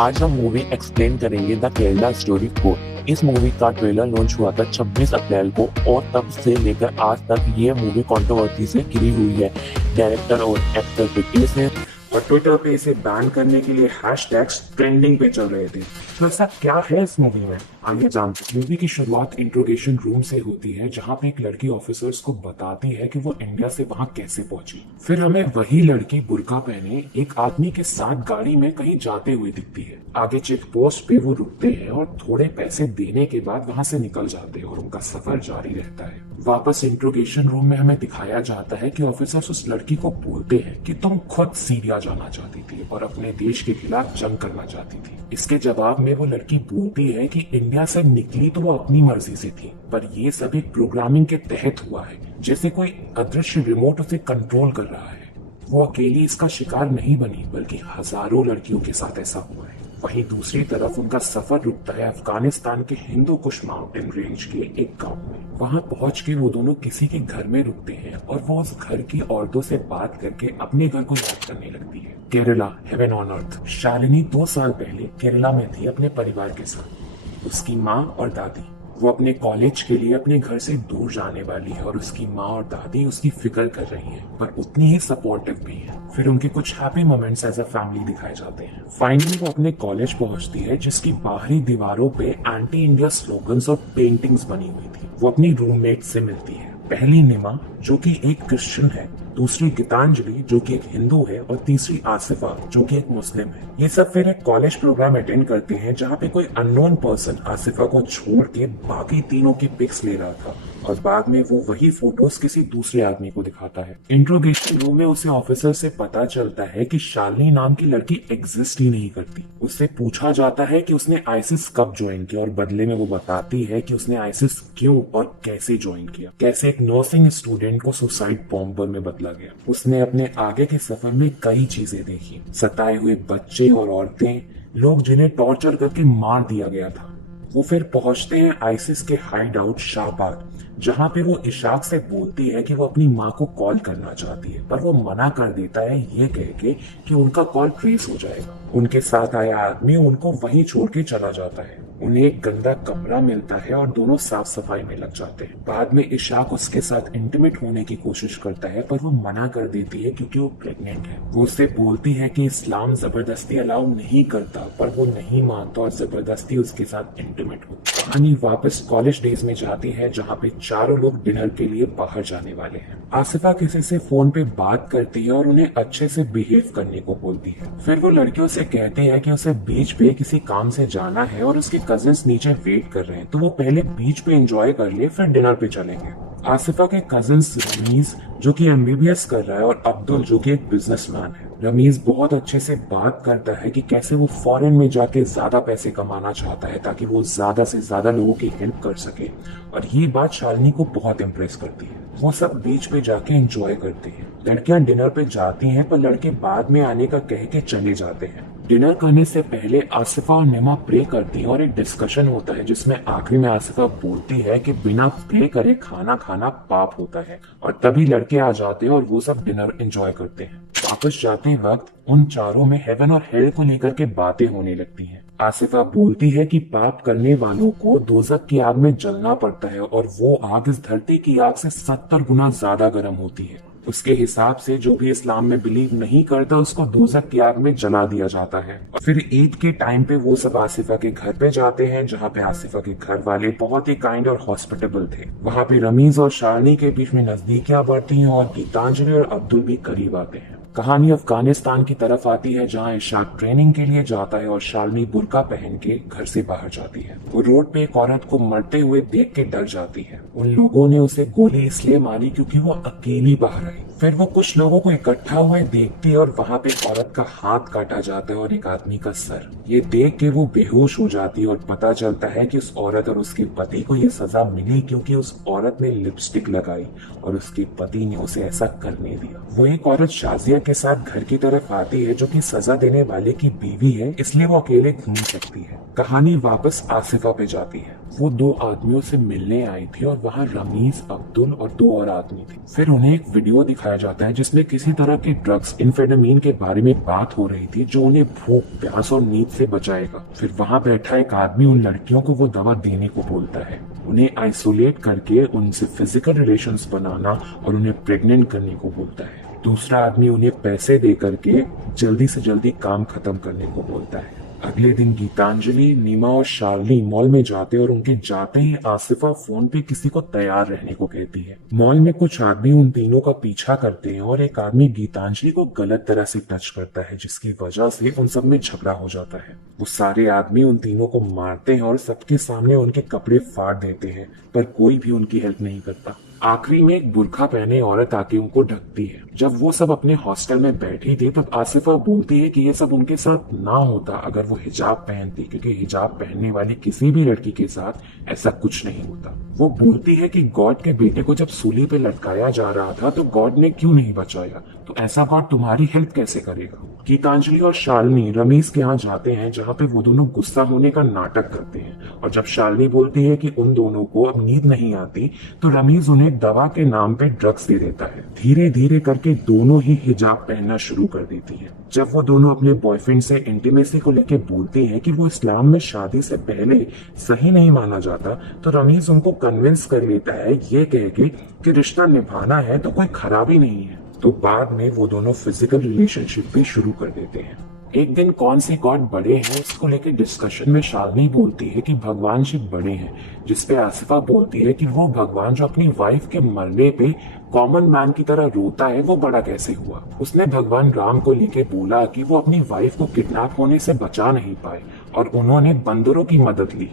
आज हम movie explain करेंगे द केरला स्टोरी को। इस मूवी का ट्रेलर लॉन्च हुआ था 26 अप्रैल को और तब से लेकर आज तक ये मूवी कंट्रोवर्सी से घिरी हुई है। डायरेक्टर और एक्टर ब्रिटिश है और ट्विटर पे इसे बैन करने के लिए हैशटैग्स ट्रेंडिंग पे चल रहे थे। तो ऐसा क्या है इस मूवी में, आइए जानते हैं। मूवी की शुरुआत इंट्रोगेशन रूम से होती है, जहां पे एक लड़की ऑफिसर्स को बताती है कि वो इंडिया से वहां कैसे पहुंची। फिर हमें वही लड़की बुर्का पहने एक आदमी के साथ गाड़ी में कहीं जाते हुए दिखती है। आगे चेक पोस्ट पे वो रुकते हैं और थोड़े पैसे देने के बाद वहां से निकल जाते हैं और उनका सफर जारी रहता है। वापस इंट्रोगेशन रूम में हमें दिखाया जाता है कि ऑफिसर्स उस लड़की को बोलते हैं कि तुम खुद सीरिया जाना चाहती थी और अपने देश के खिलाफ जंग करना चाहती थी। इसके जवाब में वो लड़की बोलती है कि इंडिया से निकली तो वो अपनी मर्जी से थी, पर ये सब एक प्रोग्रामिंग के तहत हुआ है, जैसे कोई अदृश्य रिमोट उसे कंट्रोल कर रहा है। वो अकेली इसका शिकार नहीं बनी, बल्कि हजारों लड़कियों के साथ ऐसा हुआ है। वहीं दूसरी तरफ उनका सफर रुकता है अफगानिस्तान के हिंदू कुश माउंटेन रेंज के एक गांव में। वहां पहुंच के वो दोनों किसी के घर में रुकते हैं और वो उस घर की औरतों से बात करके अपने घर को याद करने लगती है। Kerala, heaven on earth. Shalini 2 साल पहले केरला में थी अपने परिवार के साथ। उसकी माँ और दादी। वो अपने कॉलेज के लिए अपने घर से दूर जाने वाली है और उसकी माँ और दादी उसकी फिक्र कर रही हैं, पर उतनी ही सपोर्टिव भी है। फिर उनके कुछ happy moments as a family दिखाए जाते हैं। फाइनली वो अपने कॉलेज पहुंचती है, जिसकी बाहरी दीवारों पे एंटी इंडिया स्लोगन्स और पेंटिंग्स बनी हुई थी। वो अपनी रूममेट से मिलती है, पहली निमा जो कि एक क्रिश्चियन है, दूसरी गीतांजलि जो कि एक हिंदू है और तीसरी आसिफा जो कि एक मुस्लिम है। ये सब फिर एक कॉलेज प्रोग्राम अटेंड करते हैं, जहाँ पे कोई अननोन पर्सन आसिफा को छोड़ के बाकी तीनों की पिक्स ले रहा था और बाद में वो वही फोटोज किसी दूसरे आदमी को दिखाता है। इंट्रोगेशन रूम में उसे ऑफिसर से पता चलता है कि शालिनी नाम की लड़की एग्जिस्ट ही नहीं करती। उससे पूछा जाता है कि उसने आईसिस कब ज्वाइन किया और बदले में वो बताती है कि उसने आईसिस क्यों और कैसे ज्वाइन किया। कैसे एक नर्सिंग स्टूडेंट को सुसाइड बॉम्बर में बदला गया। उसने अपने आगे के सफर में कई चीजें देखी, सताए हुए बच्चे और औरतें, लोग जिन्हें टॉर्चर करके मार दिया गया था। वो फिर पहुंचते हैं आईसिस के हाइड आउट शाहबाग, जहाँ पे वो इशाक से बोलती है कि वो अपनी माँ को कॉल करना चाहती है, पर वो मना कर देता है ये कह के कि उनका कॉल ट्रेस हो जाएगा। उनके साथ आया आदमी उनको वहीं छोड़ के चला जाता है। उन्हें एक गंदा कमरा मिलता है और दोनों साफ सफाई में लग जाते हैं। बाद में इशाक उसके साथ इंटीमेट होने की कोशिश करता है, पर वो मना कर देती है क्योंकि वो प्रेग्नेंट है। वो उससे बोलती है कि इस्लाम जबरदस्ती अलाउ नहीं करता, पर वो नहीं मानता और जबरदस्ती उसके साथ इंटीमेट होती है। कहानी वापस कॉलेज डेज में जाती है, जहाँ पे चारों लोग डिनर के लिए बाहर जाने वाले हैं। आसिफा किसी से फोन पे बात करती है और उन्हें अच्छे से बिहेव करने को बोलती है। फिर वो लड़कियों से कहती है कि उसे बीच पे किसी काम से जाना है और उसके कजिन्स नीचे वेट कर रहे हैं, तो वो पहले बीच पे एंजॉय कर ले, फिर डिनर पे चलेंगे। आसिफा के कजिन्स रमीज जो कि एमबीबीएस कर रहा है और अब्दुल जो कि एक बिजनेसमैन है। रमीज बहुत अच्छे से बात करता है कि कैसे वो फॉरेन में जाके ज्यादा पैसे कमाना चाहता है ताकि वो ज्यादा से ज्यादा लोगों की हेल्प कर सके, और ये बात शालिनी को बहुत इम्प्रेस करती है। वो सब बीच पे जाके एंजॉय करते हैं। लड़कियां डिनर पे जाती हैं, पर लड़के बाद में आने का कह के चले जाते हैं। डिनर करने से पहले आसिफा और निमा प्रे करती है और एक डिस्कशन होता है, जिसमें आखिरी में आसिफा बोलती है कि बिना प्रे करे खाना खाना पाप होता है, और तभी लड़के आ जाते हैं और वो सब डिनर एंजॉय करते हैं। वापस जाते वक्त उन चारों में हेवन और हेल को लेकर के बातें होने लगती हैं। आसिफा बोलती है कि पाप करने वालों को दोजख की आग में जलना पड़ता है और वो आग इस धरती की आग से 70 गुना ज्यादा गर्म होती है। उसके हिसाब से जो भी इस्लाम में बिलीव नहीं करता उसको दोजख की आग में जला दिया जाता है। और फिर ईद के टाइम पे वो सब आसिफा के घर पे जाते हैं, जहाँ पे आसिफा के घर वाले बहुत ही काइंड और हॉस्पिटेबल थे। वहाँ पे रमीज और शालिनी के बीच में नजदीकियां बढ़ती हैं और गीतांजलि और अब्दुल भी करीब आते हैं। कहानी अफगानिस्तान की तरफ आती है, जहाँ इशाक ट्रेनिंग के लिए जाता है और शालिनी बुर्का पहन के घर से बाहर जाती है। वो रोड पे एक औरत को मरते हुए देख के डर जाती है। उन लोगों ने उसे गोली इसलिए मारी क्योंकि वो अकेली बाहर आई। फिर वो कुछ लोगों को इकट्ठा हुए देखती है और वहाँ पे एक औरत का हाथ काटा जाता है और एक आदमी का सर। ये देख के वो बेहोश हो जाती है और पता चलता है कि उस औरत और उसके पति को ये सजा मिली क्योंकि उस औरत ने लिपस्टिक लगाई और उसके पति ने उसे ऐसा करने दिया। वो एक औरत शाजिया के साथ घर की तरफ आती है, जो कि सजा देने वाले की बीवी है, इसलिए वो अकेले घूम सकती है। कहानी वापस आसिफा पे जाती है। वो 2 आदमियों से मिलने आई थी और वहाँ रमीज, अब्दुल और 2 और आदमी थे। फिर उन्हें एक वीडियो दिखाई दिखाया जाता है जिसमें किसी तरह के ड्रग्स एम्फेटामिन के बारे में बात हो रही थी जो उन्हें भूख, प्यास और नींद से बचाएगा। फिर वहां बैठा एक आदमी उन लड़कियों को वो दवा देने को बोलता है, उन्हें आइसोलेट करके उनसे फिजिकल रिलेशंस बनाना और उन्हें प्रेग्नेंट करने को बोलता है। दूसरा आदमी उन्हें पैसे दे करके जल्दी से जल्दी काम खत्म करने को बोलता है। अगले दिन गीतांजलि, नीमा और शार्ली मॉल में जाते हैं और उनके जाते ही आसिफा फोन पे किसी को तैयार रहने को कहती है। मॉल में कुछ आदमी उन तीनों का पीछा करते हैं और एक आदमी गीतांजलि को गलत तरह से टच करता है जिसकी वजह से उन सब में झगड़ा हो जाता है। वो सारे आदमी उन तीनों को मारते हैं और सबके सामने उनके कपड़े फाड़ देते हैं, पर कोई भी उनकी हेल्प नहीं करता। आखिरी में एक बुर्का पहने औरत आके उनको ढकती है। जब वो सब अपने हॉस्टल में बैठी थी तब आसिफा बोलती है कि ये सब उनके साथ ना होता अगर वो हिजाब पहनती, क्योंकि हिजाब पहनने वाली किसी भी लड़की के साथ ऐसा कुछ नहीं होता। वो बोलती है कि गॉड के बेटे को जब सूली पे लटकाया जा रहा था तो गॉड ने क्यों नहीं बचाया, तो ऐसा गॉड तुम्हारी हेल्प कैसे करेगा। गीतांजलि और शालिनी रमीज के यहाँ जाते हैं जहाँ पे वो दोनों गुस्सा होने का नाटक करते हैं, और जब शालिनी बोलती है कि उन दोनों को अब नींद नहीं आती तो रमीज उन्हें दवा के नाम पे ड्रग्स दे देता है। धीरे धीरे करके दोनों ही हिजाब पहनना शुरू कर देती है। जब वो दोनों अपने बॉयफ्रेंड से इंटीमेसी को लेकर बोलती हैं कि वो इस्लाम में शादी से पहले सही नहीं माना जाता, तो रमीज उनको कन्विंस कर लेता है ये कह के कि रिश्ता निभाना है तो कोई खराबी नहीं है। तो बाद में वो दोनों फिजिकल रिलेशनशिप भी शुरू कर देते हैं। एक दिन कौन से गॉड बड़े हैं इसको लेकर डिस्कशन में शालिनी बोलती है कि भगवान शिव बड़े हैं, जिसपे आसिफा बोलती है कि वो भगवान जो अपनी वाइफ के मरने पे कॉमन मैन की तरह रोता है वो बड़ा कैसे हुआ। उसने भगवान राम को लेके बोला कि वो अपनी वाइफ को किडनैप होने से बचा नहीं पाए और उन्होंने बंदरों की मदद ली।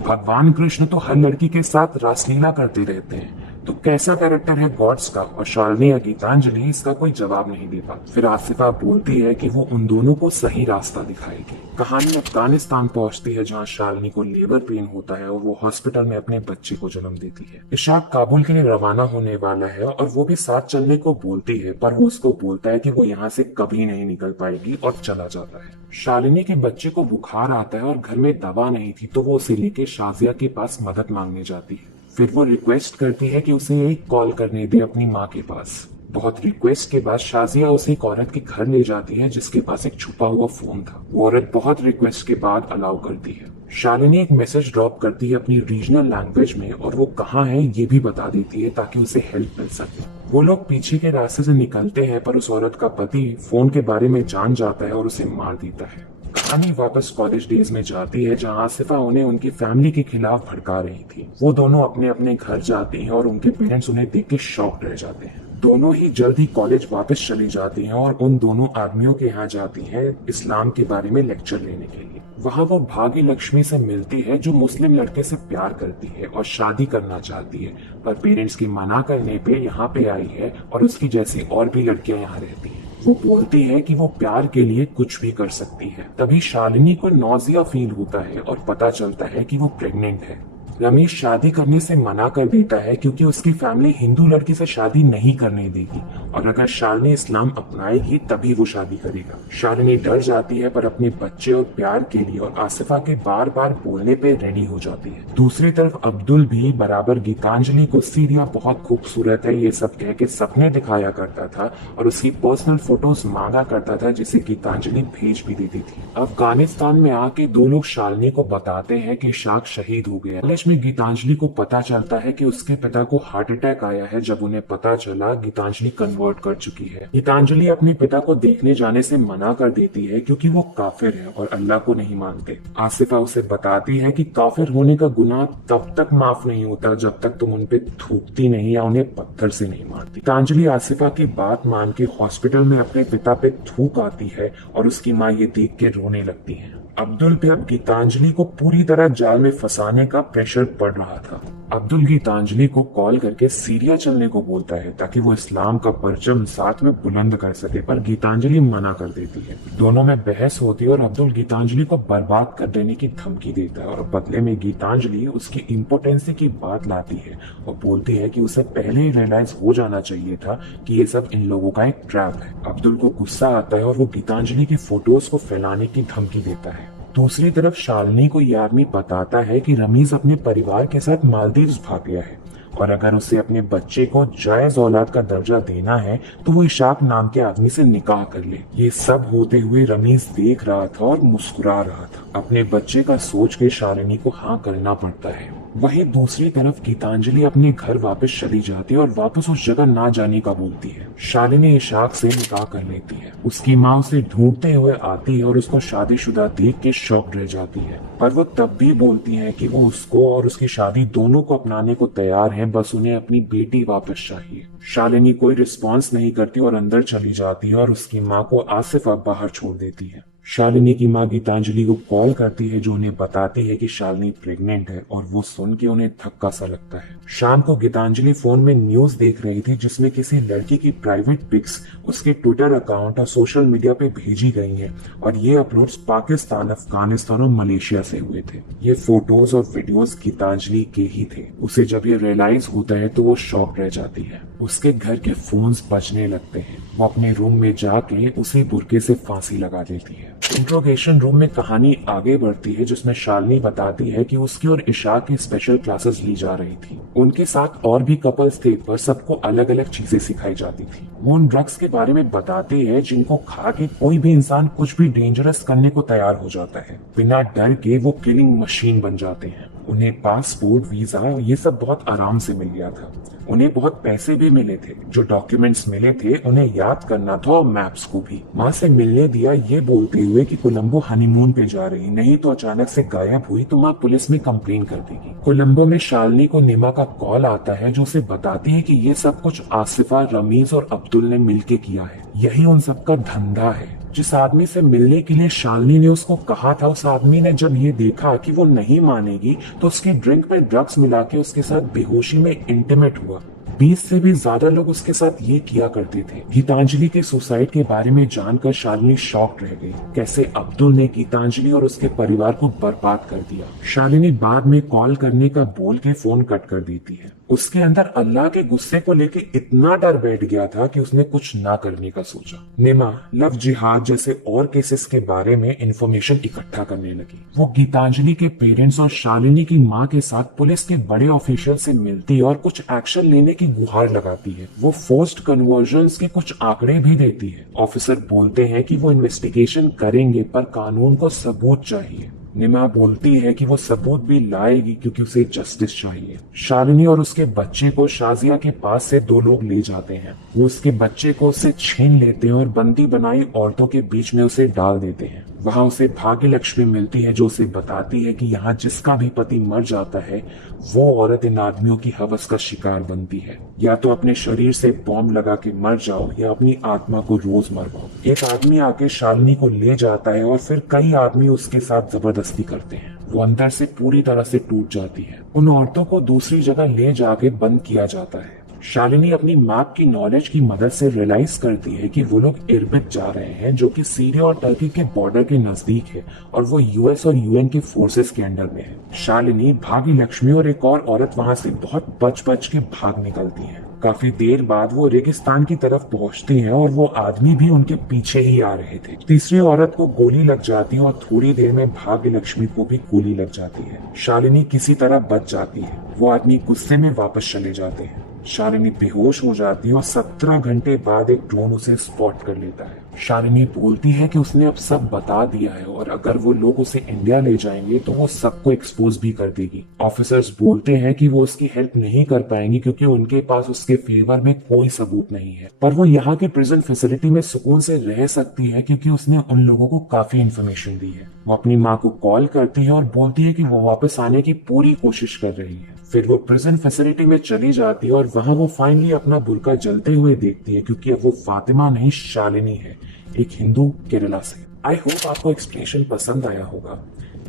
भगवान कृष्ण तो हर लड़की के साथ रासलीला करते रहते हैं, तो कैसा कैरेक्टर है गॉड्स का। और शालिनी या गीतांजलि इसका कोई जवाब नहीं देता। फिर आसिफा बोलती है कि वो उन दोनों को सही रास्ता दिखाएगी। कहानी अफगानिस्तान पहुंचती है जहां शालिनी को लेबर पेन होता है और वो हॉस्पिटल में अपने बच्चे को जन्म देती है। इशाक काबुल के लिए रवाना होने वाला है और वो भी साथ चलने को बोलती है, पर वो उसको बोलता है कि वो यहाँ से कभी नहीं निकल पाएगी और चला जाता है। शालिनी के बच्चे को बुखार आता है और घर में दवा नहीं थी, तो वो उसे लेके शाजिया के पास मदद मांगने जाती है। फिर वो रिक्वेस्ट करती है कि उसे एक कॉल करने दे अपनी माँ के पास। बहुत रिक्वेस्ट के बाद शाजिया उसे एक औरत के घर ले जाती है जिसके पास एक छुपा हुआ फोन था। वो औरत बहुत रिक्वेस्ट के बाद अलाउ करती है। शालिनी एक मैसेज ड्रॉप करती है अपनी रीजनल लैंग्वेज में और वो कहाँ है ये भी बता देती है ताकि उसे हेल्प मिल सके। वो लोग पीछे के रास्ते से निकलते हैं, पर उस औरत का पति फोन के बारे में जान जाता है और उसे मार देता है। कहानी वापस कॉलेज डेज में जाती है जहां आसिफा उन्हें उनकी फैमिली के खिलाफ भड़का रही थी। वो दोनों अपने अपने घर जाती हैं और उनके पेरेंट्स उन्हें देख के शॉक्ड रह जाते हैं। दोनों ही जल्द ही कॉलेज वापस चली जाती हैं और उन दोनों आदमियों के यहाँ जाती हैं इस्लाम के बारे में लेक्चर लेने के लिए। वहाँ वो भाग्य लक्ष्मी से मिलती है जो मुस्लिम लड़के से प्यार करती है और शादी करना चाहती है, पर पेरेंट्स की मना करने पे यहाँ पे आई है और उसकी जैसी और भी लड़कियां यहाँ रहती हैं। वो बोलती है कि वो प्यार के लिए कुछ भी कर सकती है। तभी शालिनी को नौजिया फील होता है और पता चलता है कि वो प्रेग्नेंट है। रमेश शादी करने से मना कर देता है क्योंकि उसकी फैमिली हिंदू लड़की से शादी नहीं करने देगी और अगर शालिनी इस्लाम अपनाएगी तभी वो शादी करेगा। शालिनी डर जाती है पर अपने बच्चे और प्यार के लिए और आसिफा के बार बार बोलने पे रेडी हो जाती है। दूसरी तरफ अब्दुल भी बराबर गीतांजलि को सीरिया बहुत खूबसूरत है ये सब कह के सपने दिखाया करता था और उसकी पर्सनल फोटोज मांगा करता था जिसे गीतांजलि भेज भी देती थी। अफगानिस्तान में आके दो लोग शालिनी को बताते हैं कि इशाक शहीद हो गया। में गीतांजलि को पता चलता है कि उसके पिता को हार्ट अटैक आया है। जब उन्हें पता चला गीतांजलि कन्वर्ट कर चुकी है। गीतांजलि अपने पिता को देखने जाने से मना कर देती है क्योंकि वो काफिर है और अल्लाह को नहीं मानते। आसिफा उसे बताती है कि काफिर होने का गुनाह तब तक माफ नहीं होता जब तक तुम उन पे थूकती नहीं या उन्हें पत्थर से नहीं मारती। गीतांजलि आसिफा की बात मान के हॉस्पिटल में अपने पिता पे थूक आती है और उसकी माँ ये देख के रोने लगती है। अब्दुल पे अब गीतांजलि को पूरी तरह जाल में फंसाने का प्रेशर पड़ रहा था। अब्दुल गीतांजलि को कॉल करके सीरिया चलने को बोलता है ताकि वो इस्लाम का परचम साथ में बुलंद कर सके, पर गीतांजलि मना कर देती है। दोनों में बहस होती है और अब्दुल गीतांजलि को बर्बाद कर देने की धमकी देता है और बदले में गीतांजलि उसकी इम्पोर्टेंसी की बात लाती है और बोलती है कि उसे पहले ही रियलाइज हो जाना चाहिए था कि ये सब इन लोगों का एक ट्रैप है। अब्दुल को गुस्सा आता है और वो गीतांजलि की फोटोज को फैलाने की धमकी देता है। दूसरी तरफ शालिनी को ये आदमी बताता है कि रमीज अपने परिवार के साथ मालदीव्स भाग गया है और अगर उसे अपने बच्चे को जायज औलाद का दर्जा देना है तो वो इशाक नाम के आदमी से निकाह कर ले। ये सब होते हुए रमीज देख रहा था और मुस्कुरा रहा था। अपने बच्चे का सोच के शालिनी को हाँ करना पड़ता है। वहीं दूसरी तरफ गीतांजलि अपने घर वापस चली जाती है और वापस उस जगह ना जाने का बोलती है। शालिनी इशाक से निकाह कर लेती है। उसकी माँ उसे ढूंढते हुए आती है और उसको शादीशुदा देख के शॉक्ड रह जाती है, पर वो तब भी बोलती है कि वो उसको और उसकी शादी दोनों को अपनाने को तैयार है, बस उन्हें अपनी बेटी वापस चाहिए। शालिनी कोई रिस्पॉन्स नहीं करती और अंदर चली जाती है और उसकी माँ को आसिफ अब बाहर छोड़ देती है। शालिनी की माँ गीतांजलि को कॉल करती है जो उन्हें बताती है कि शालिनी प्रेग्नेंट है और वो सुन के उन्हें धक्का सा लगता है। शाम को गीतांजलि फोन में न्यूज देख रही थी जिसमें किसी लड़की की प्राइवेट पिक्स उसके ट्विटर अकाउंट और सोशल मीडिया पे भेजी गई हैं और ये अपलोड्स पाकिस्तान, अफगानिस्तान और मलेशिया से हुए थे। ये फोटोज और वीडियोस गीतांजलि के ही थे। उसे जब ये रियलाइज होता है तो वो शॉक रह जाती है। उसके घर के फोन्स बजने लगते हैं। वो अपने रूम में जाके उसी बुरके से फांसी लगा देती है। इंट्रोगेशन रूम में कहानी आगे बढ़ती है जिसमें शालिनी बताती है कि उसकी और इशाक की स्पेशल क्लासेस ली जा रही थी। उनके साथ और भी कपल्स थे पर सबको अलग अलग चीजें सिखाई जाती थी। वो उन ड्रग्स के बारे में बताते हैं जिनको खा के कोई भी इंसान कुछ भी डेंजरस करने को तैयार हो जाता है। बिना डर के वो किलिंग मशीन बन जाते हैं। उन्हें पासपोर्ट, वीजा ये सब बहुत आराम से मिल गया था। उन्हें बहुत पैसे भी मिले थे। जो डॉक्यूमेंट्स मिले थे उन्हें याद करना था और मैप्स को भी। माँ से मिलने दिया ये बोलते हुए कि कोलंबो हनीमून पे जा रही, नहीं तो अचानक से गायब हुई तो माँ पुलिस में कंप्लेन कर देगी। कोलंबो में शालिनी को निमा का कॉल आता है जो उसे बताती है कि ये सब कुछ आसिफा, रमीज और अब्दुल ने मिलके किया है। यही उन सबका धंधा है। जिस आदमी से मिलने के लिए शालिनी ने उसको कहा था, उस आदमी ने जब ये देखा कि वो नहीं मानेगी तो उसके ड्रिंक में ड्रग्स मिला के उसके साथ बेहोशी में इंटीमेट हुआ। 20 से भी ज्यादा लोग उसके साथ ये किया करते थे। गीतांजलि के सुसाइड के बारे में जानकर शालिनी शॉक्ड रह गई। कैसे अब्दुल ने गीतांजलि और उसके परिवार को बर्बाद कर दिया। शालिनी बाद में कॉल करने का बोल के फोन कट कर देती है। उसके अंदर अल्लाह के गुस्से को लेके इतना डर बैठ गया था कि उसने कुछ ना करने का सोचा। निमा लव जिहाद जैसे और केसेस के बारे में इंफॉर्मेशन इकट्ठा करने लगी। वो गीतांजलि के पेरेंट्स और शालिनी की माँ के साथ पुलिस के बड़े ऑफिशियल से मिलती और कुछ एक्शन लेने की गुहार लगाती है। वो फोर्स्ड कन्वर्जन्स के कुछ आंकड़े भी देती है। ऑफिसर बोलते हैं कि वो इन्वेस्टिगेशन करेंगे पर कानून को सबूत चाहिए। निमा बोलती है कि वो सबूत भी लाएगी क्योंकि उसे जस्टिस चाहिए। शालिनी और उसके बच्चे को शाजिया के पास से 2 लोग ले जाते हैं। वो उसके बच्चे को उससे छीन लेते हैं और बंदी बनाई औरतों के बीच में उसे डाल देते हैं। वहाँ उसे भाग्य लक्ष्मी मिलती है जो उसे बताती है कि यहाँ जिसका भी पति मर जाता है वो औरत इन आदमियों की हवस का शिकार बनती है। या तो अपने शरीर से बॉम्ब लगा के मर जाओ या अपनी आत्मा को रोज मरवाओ। एक आदमी आके शालिनी को ले जाता है और फिर कई आदमी उसके साथ जबरदस्ती करते हैं। वो अंदर से पूरी तरह से टूट जाती है। उन औरतों को दूसरी जगह ले जाके बंद किया जाता है। शालिनी अपनी मैप की नॉलेज की मदद से रियलाइज करती है कि वो लोग इरबिल जा रहे हैं जो कि सीरिया और टर्की के बॉर्डर के नजदीक है और वो यूएस और यूएन के फोर्सेस के अंडर में है। शालिनी, भागी लक्ष्मी और एक और औरत वहां से बहुत बच के भाग निकलती है। काफी देर बाद वो रेगिस्तान की तरफ पहुंचती है और वो आदमी भी उनके पीछे ही आ रहे थे। तीसरी औरत को गोली लग जाती है और थोड़ी देर में भाग्य लक्ष्मी को भी गोली लग जाती है। शालिनी किसी तरह बच जाती है। वो आदमी गुस्से में वापस चले जाते हैं। शालिनी बेहोश हो जाती है और 17 घंटे बाद एक ड्रोन उसे स्पॉट कर लेता है। शालिनी बोलती है कि उसने अब सब बता दिया है और अगर वो लोग उसे इंडिया ले जाएंगे तो वो सबको एक्सपोज भी कर देगी। ऑफिसर्स बोलते हैं कि वो उसकी हेल्प नहीं कर पाएंगी क्योंकि उनके पास उसके फेवर में कोई सबूत नहीं है, पर वो यहाँ के प्रिजन फैसिलिटी में सुकून से रह सकती है क्योंकि उसने उन लोगों को काफी इन्फॉर्मेशन दी है। वो अपनी माँ को कॉल करती है और बोलती है कि वो वापस आने की पूरी कोशिश कर रही है। फिर वो प्रिजन फैसिलिटी में चली जाती है और वहां वो फाइनली अपना बुर्का जलते हुए देखती है क्योंकि अब वो फातिमा नहीं शालिनी है, एक हिंदू केरला से। आई होप आपको एक्सप्लेनेशन पसंद आया होगा।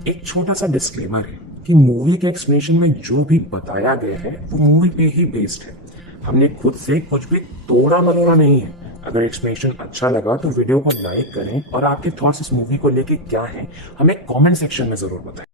एक छोटा सा डिस्क्लेमर है कि मूवी के एक्सप्लेनेशन में जो भी बताया गया है वो मूवी पे ही बेस्ड है। हमने खुद से कुछ भी तोड़ा मरोड़ा नहीं है। अगर एक्सप्लेनेशन अच्छा लगा तो वीडियो को लाइक करें और आपके थॉट्स इस मूवी को लेके क्या है हमें कमेंट सेक्शन में जरूर बताएं।